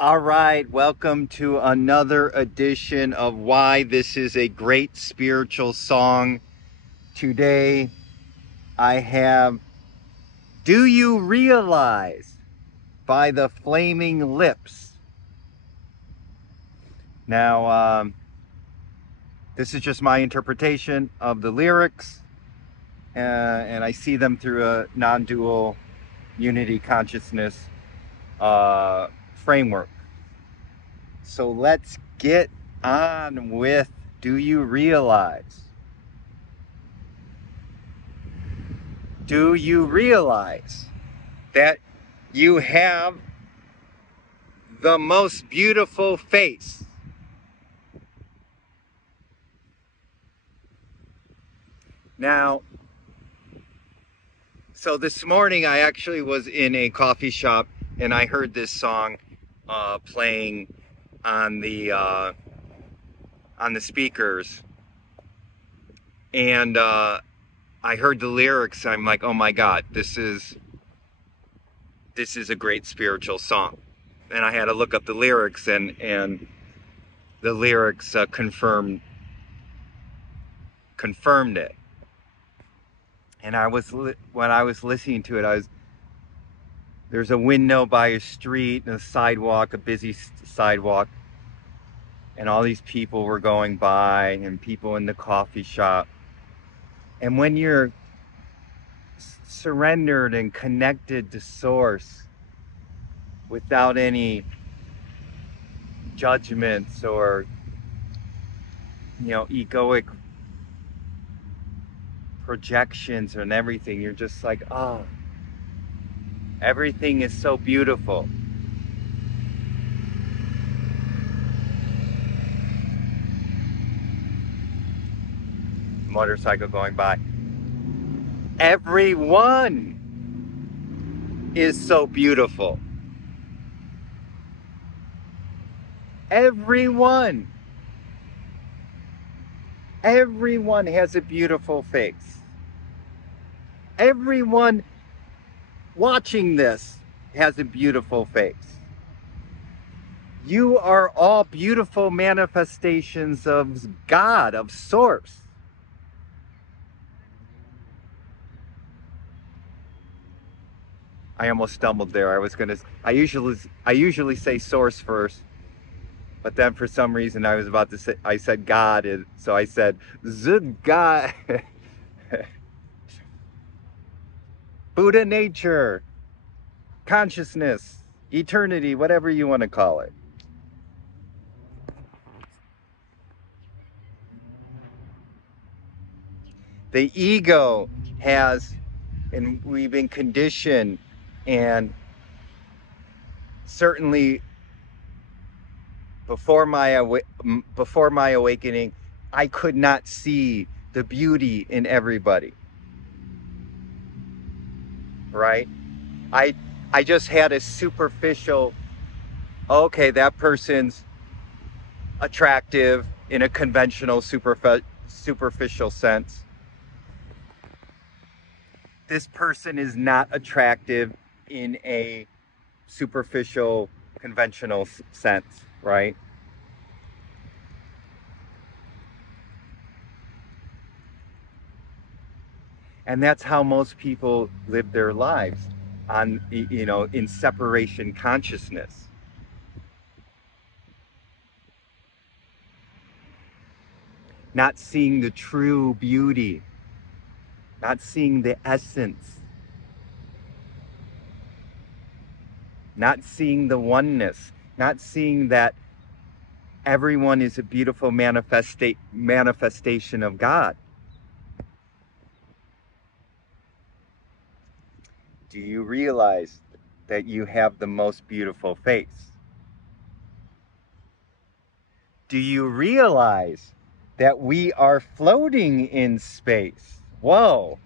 All right, welcome to another edition of Why This Is a Great Spiritual Song. Today I have Do You Realize by the Flaming Lips. Now, this is just my interpretation of the lyrics, and I see them through a non-dual unity consciousness framework. So let's get on with Do You Realize? Do you realize that you have the most beautiful face? Now, so this morning I actually was in a coffee shop and I heard this song playing on the speakers, and I heard the lyrics. I'm like, oh my God, this is a great spiritual song. And I had to look up the lyrics, and the lyrics confirmed it. And when I was listening to it, there's a window by a street and a sidewalk, a busy sidewalk, and all these people were going by and people in the coffee shop. And when you're surrendered and connected to Source without any judgments or, egoic projections and everything, you're just like, oh, everything is so beautiful. Motorcycle going by. Everyone is so beautiful. Everyone has a beautiful face. Everyone watching this has a beautiful face. You are all beautiful manifestations of God, of Source. I almost stumbled there. I usually say Source first, but then for some reason I said God, so I said God. Buddha nature, consciousness, eternity, whatever you want to call it. The ego has, and we've been conditioned, and certainly before my awakening, I could not see the beauty in everybody. Right? I just had a superficial, okay, that person's attractive in a conventional superficial sense. This person is not attractive in a superficial conventional sense, right? And that's how most people live their lives, in separation consciousness. Not seeing the true beauty, not seeing the essence, not seeing the oneness, not seeing that everyone is a beautiful manifestation of God. Do you realize that you have the most beautiful face? Do you realize that we are floating in space? Whoa.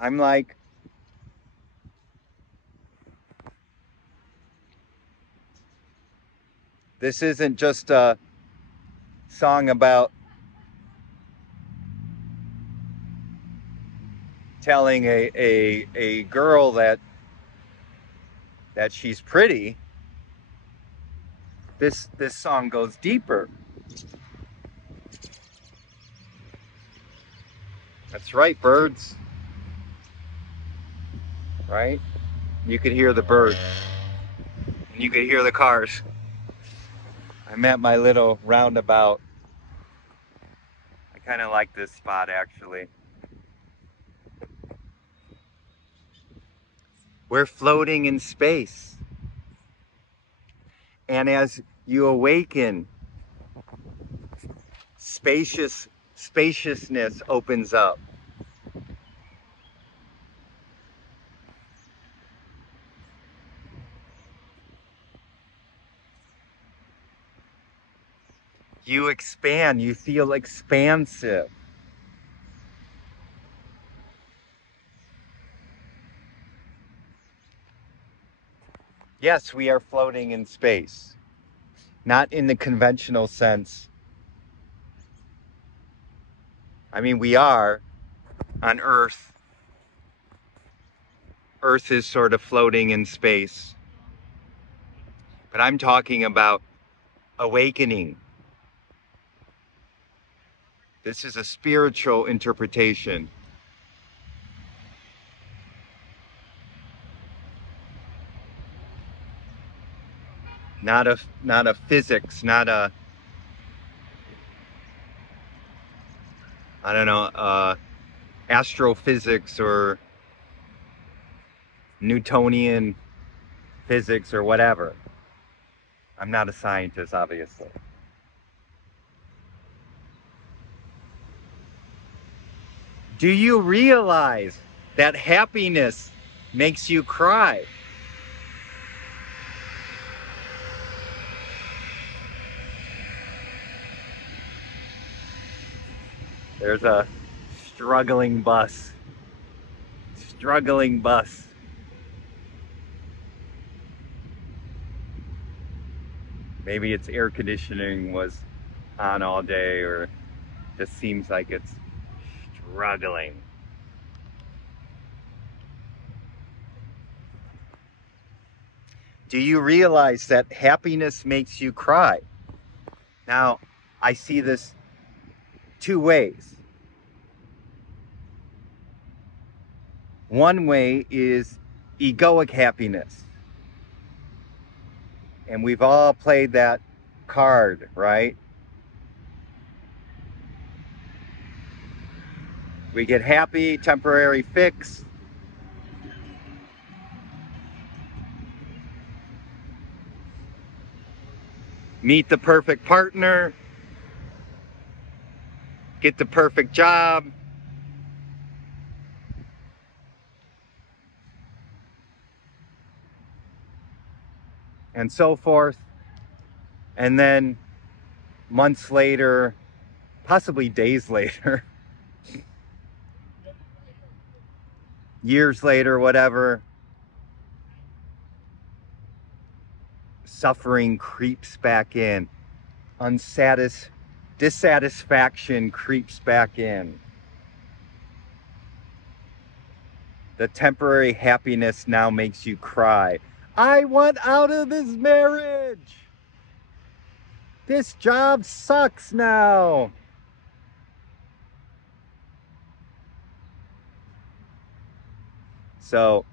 I'm like, this isn't just a song about telling a girl that that she's pretty, this song goes deeper. That's right, birds. Right? You could hear the birds. And you could hear the cars. I'm at my little roundabout. I kind of like this spot, actually. We're floating in space. And as you awaken, spaciousness opens up. You expand, you feel expansive. Yes, we are floating in space. Not in the conventional sense. I mean, we are on Earth. Earth is sort of floating in space. But I'm talking about awakening. This is a spiritual interpretation. Not a physics, not a, I don't know, astrophysics or Newtonian physics or whatever. I'm not a scientist, obviously. Do you realize that happiness makes you cry? There's a struggling bus. Struggling bus. Maybe its air conditioning was on all day, or just seems like it's struggling. Do you realize that happiness makes you cry? Now, I see this two ways. One way is egoic happiness. And we've all played that card, right? We get happy, temporary fix. Meet the perfect partner. Get the perfect job. And so forth. And then months later, possibly days later, years later, whatever, suffering creeps back in. Dissatisfaction creeps back in. The temporary happiness now makes you cry. I want out of this marriage. This job sucks now. So,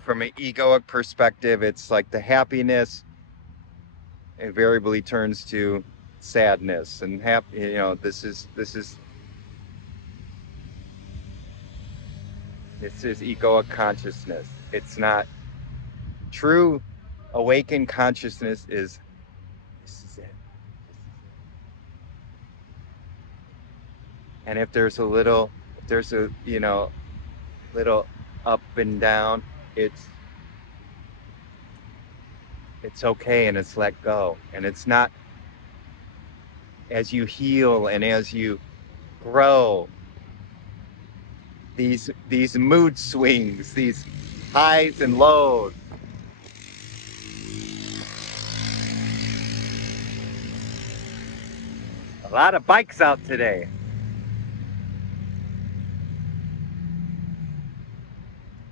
from an egoic perspective, it's like the happiness invariably turns to sadness and this is egoic consciousness. It's not true. Awakened consciousness is this is it. And if there's a little little up and down, it's okay, and it's let go. And it's not, as you heal and as you grow, these mood swings, these highs and lows. A lot of bikes out today.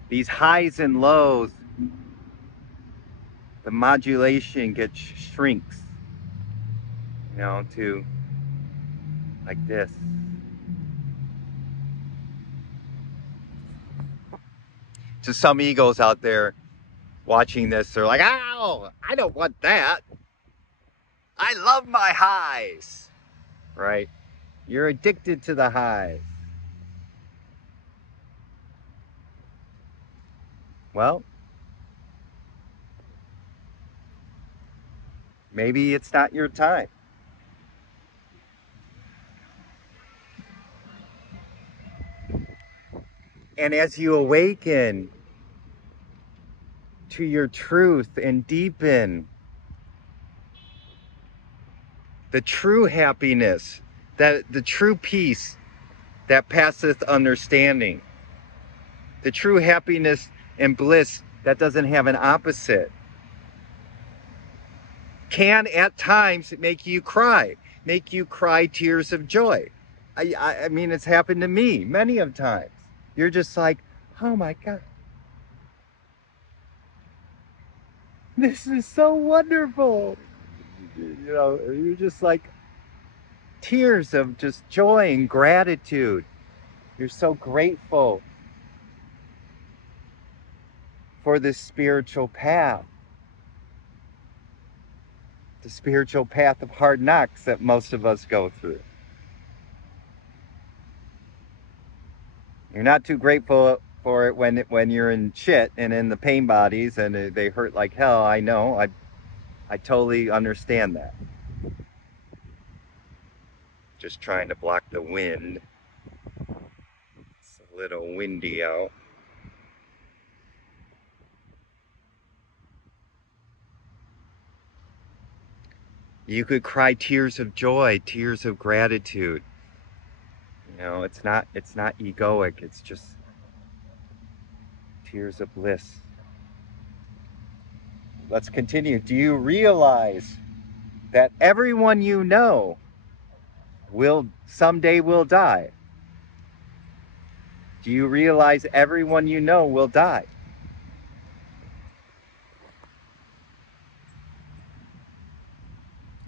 These highs and lows the modulation shrinks, to like this. To some egos out there watching this, they're like, "Ow, I don't want that. I love my highs." Right? You're addicted to the highs. Well, maybe it's not your time. And as you awaken to your truth and deepen the true happiness, the true peace that passeth understanding, the true happiness and bliss that doesn't have an opposite, can at times make you cry tears of joy. I mean, it's happened to me many of times. You're just like, oh my God, this is so wonderful. You're just like tears of just joy and gratitude. You're so grateful for this spiritual path. The spiritual path of hard knocks that most of us go through. You're not too grateful for it when you're in shit and in the pain bodies and they hurt like hell. I know. I totally understand that. Just trying to block the wind. It's a little windy out. You could cry tears of joy, tears of gratitude. It's not egoic. It's just tears of bliss. Let's continue. Do you realize that everyone you know someday will die? Do you realize everyone you know will die?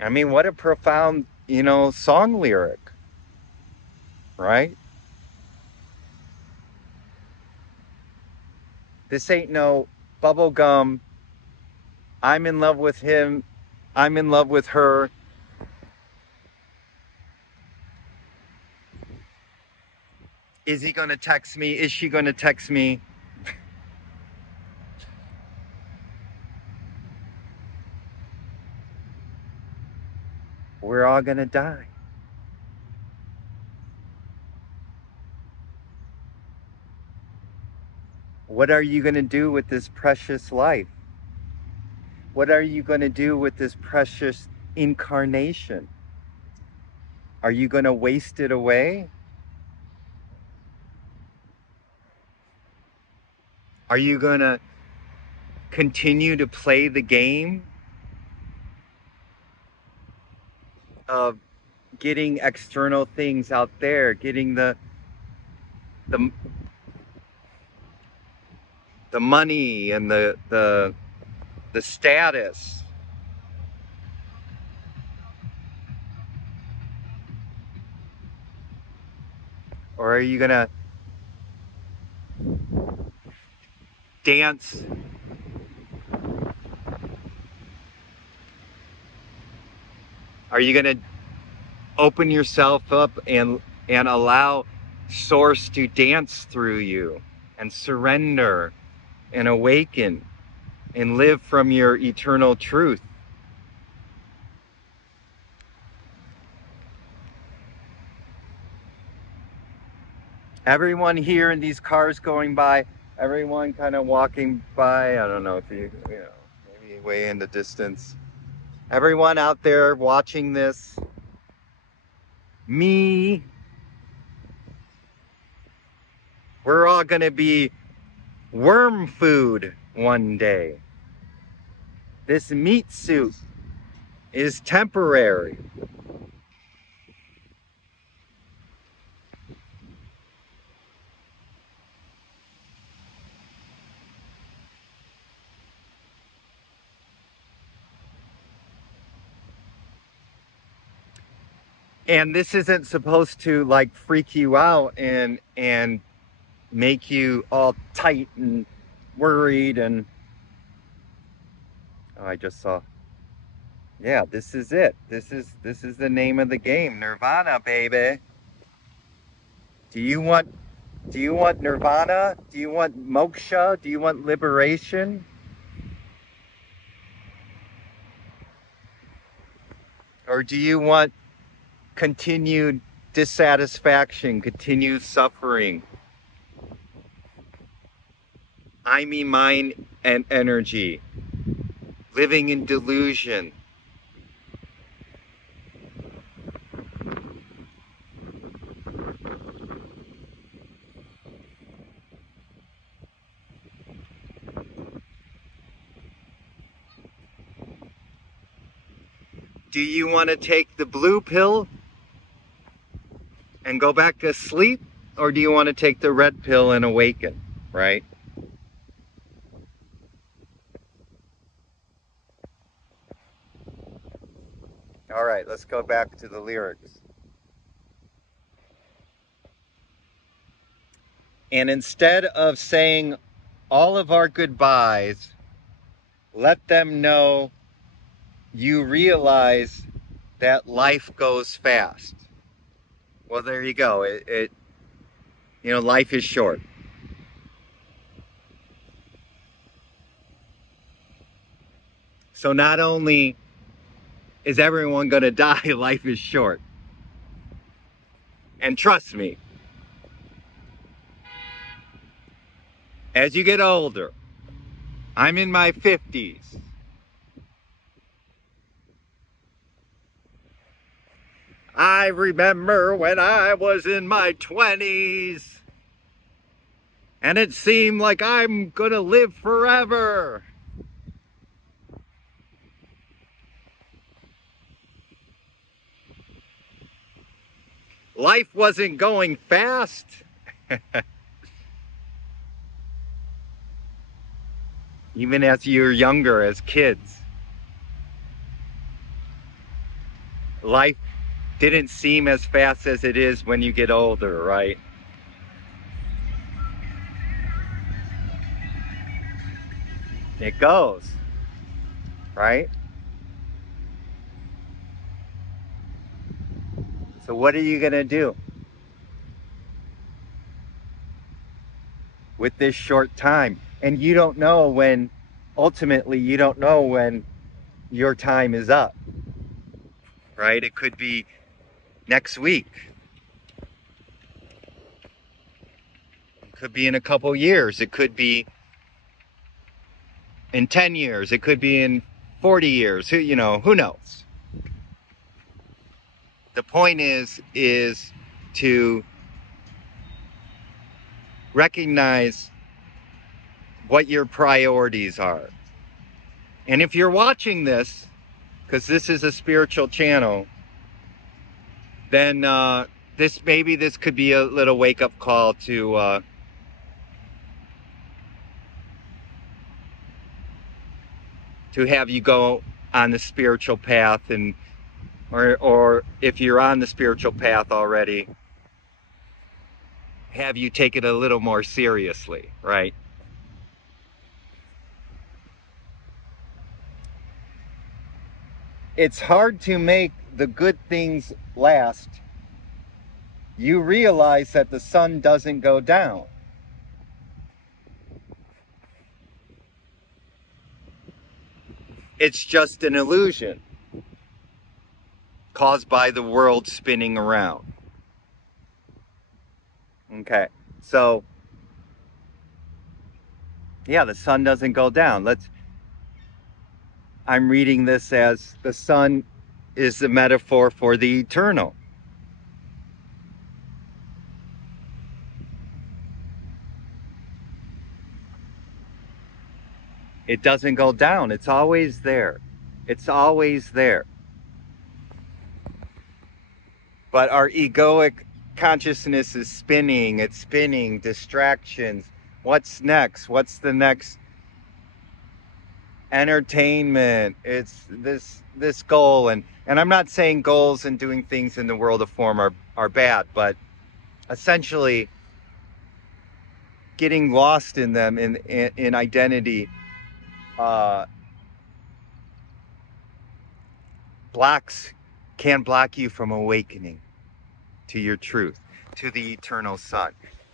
I mean, what a profound, song lyric, right? This ain't no bubblegum, I'm in love with him, I'm in love with her. Is he going to text me? Is she going to text me? We're all going to die. What are you going to do with this precious life? What are you going to do with this precious incarnation? Are you going to waste it away? Are you going to continue to play the game of getting external things out there, getting the money and the status? Or are you going to dance Are you going to open yourself up and allow Source to dance through you and surrender and awaken and live from your eternal truth? Everyone here in these cars going by, everyone kind of walking by, I don't know if maybe way in the distance. Everyone out there watching this, me, we're all going to be worm food one day. This meat suit is temporary. And this isn't supposed to like freak you out and make you all tight and worried and oh, I just saw. Yeah, this is it. This is the name of the game. Nirvana, baby. Do you want do you want nirvana? Do you want moksha? Do you want liberation? Or do you want continued dissatisfaction, continued suffering? I mean mind and energy. Living in delusion. Do you want to take the blue pill and go back to sleep? Or do you want to take the red pill and awaken, right? All right, let's go back to the lyrics. And instead of saying all of our goodbyes, let them know you realize that life goes fast. Well, there you go. Life is short. So not only is everyone going to die, life is short. And trust me, as you get older, I'm in my 50s. I remember when I was in my 20s and it seemed like I'm gonna live forever. Life wasn't going fast. Even as you're younger, as kids. Life didn't seem as fast as it is when you get older, right? It goes, right? So what are you going to do with this short time? And you don't know when, ultimately, you don't know when your time is up, right? It could be next week. It could be in a couple years. It could be in 10 years. It could be in 40 years. Who knows? The point is to recognize what your priorities are. And if you're watching this, because this is a spiritual channel, then this could be a little wake-up call to have you go on the spiritual path, and or if you're on the spiritual path already, have you take it a little more seriously, right? It's hard to make the good things last. You realize that the sun doesn't go down. It's just an illusion caused by the world spinning around. Okay, so yeah, the sun doesn't go down. I'm reading this as the sun is the metaphor for the eternal. It doesn't go down. It's always there. It's always there. But our egoic consciousness is spinning. It's spinning. Distractions. What's next? What's the next entertainment. It's this goal, and I'm not saying goals and doing things in the world of form are bad, but essentially getting lost in them in identity uh, can block you from awakening to your truth, to the eternal sun.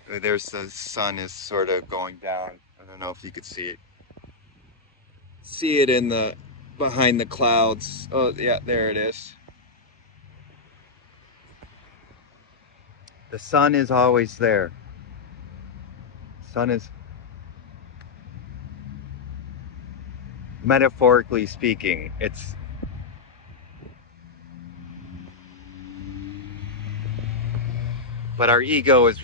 There's the sun is sort of going down. I don't know if you could see it. See it in the behind the clouds. Oh yeah, there it is. The sun is always there. Sun is, metaphorically speaking, it's but our ego is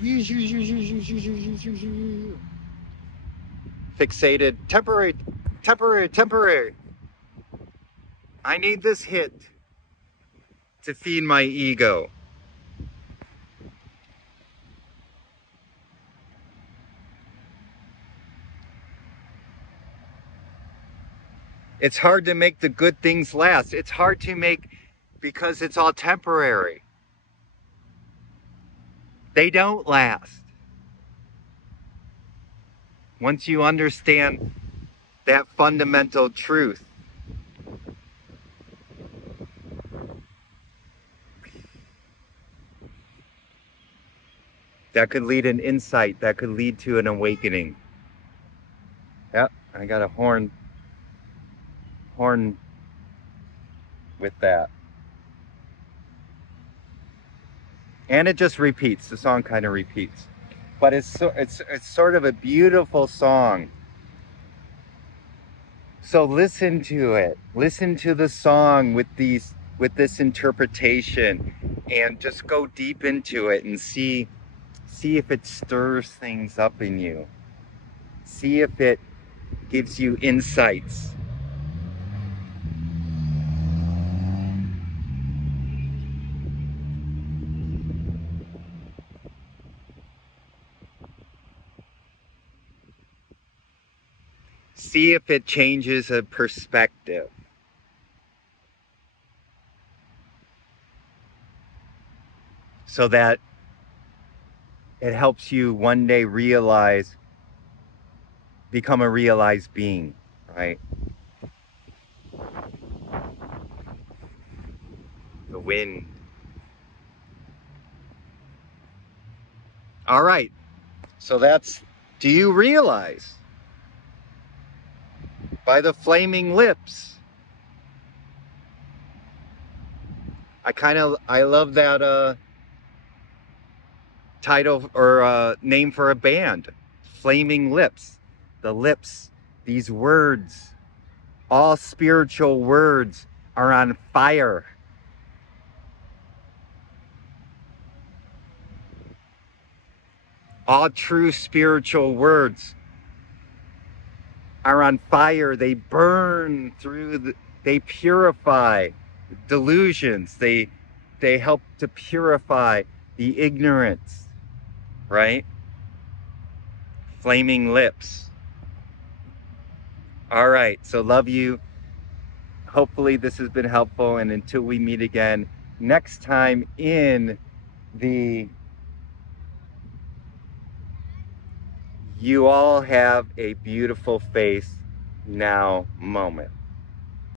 fixated. Temporary. I need this hit to feed my ego. It's hard to make the good things last. It's hard to make because it's all temporary. They don't last. Once you understand that fundamental truth, that could lead an insight, that could lead to an awakening. Yep, I got a horn with that. And it just repeats. The song kind of repeats. But it's sort of a beautiful song. So listen to it. Listen to the song with this interpretation, and just go deep into it and see if it stirs things up in you. See if it gives you insights. See if it changes a perspective. So that it helps you one day become a realized being, right? The wind. All right. So do you realize by the flaming lips? I love that title or name for a band, Flaming Lips. The lips, these words, all spiritual words are on fire. All true spiritual words are on fire. They burn through they purify delusions. They help to purify the ignorance, right? Flaming lips. All right, so love you. Hopefully this has been helpful, and until we meet again next time in the You All Have a Beautiful Face Now moment.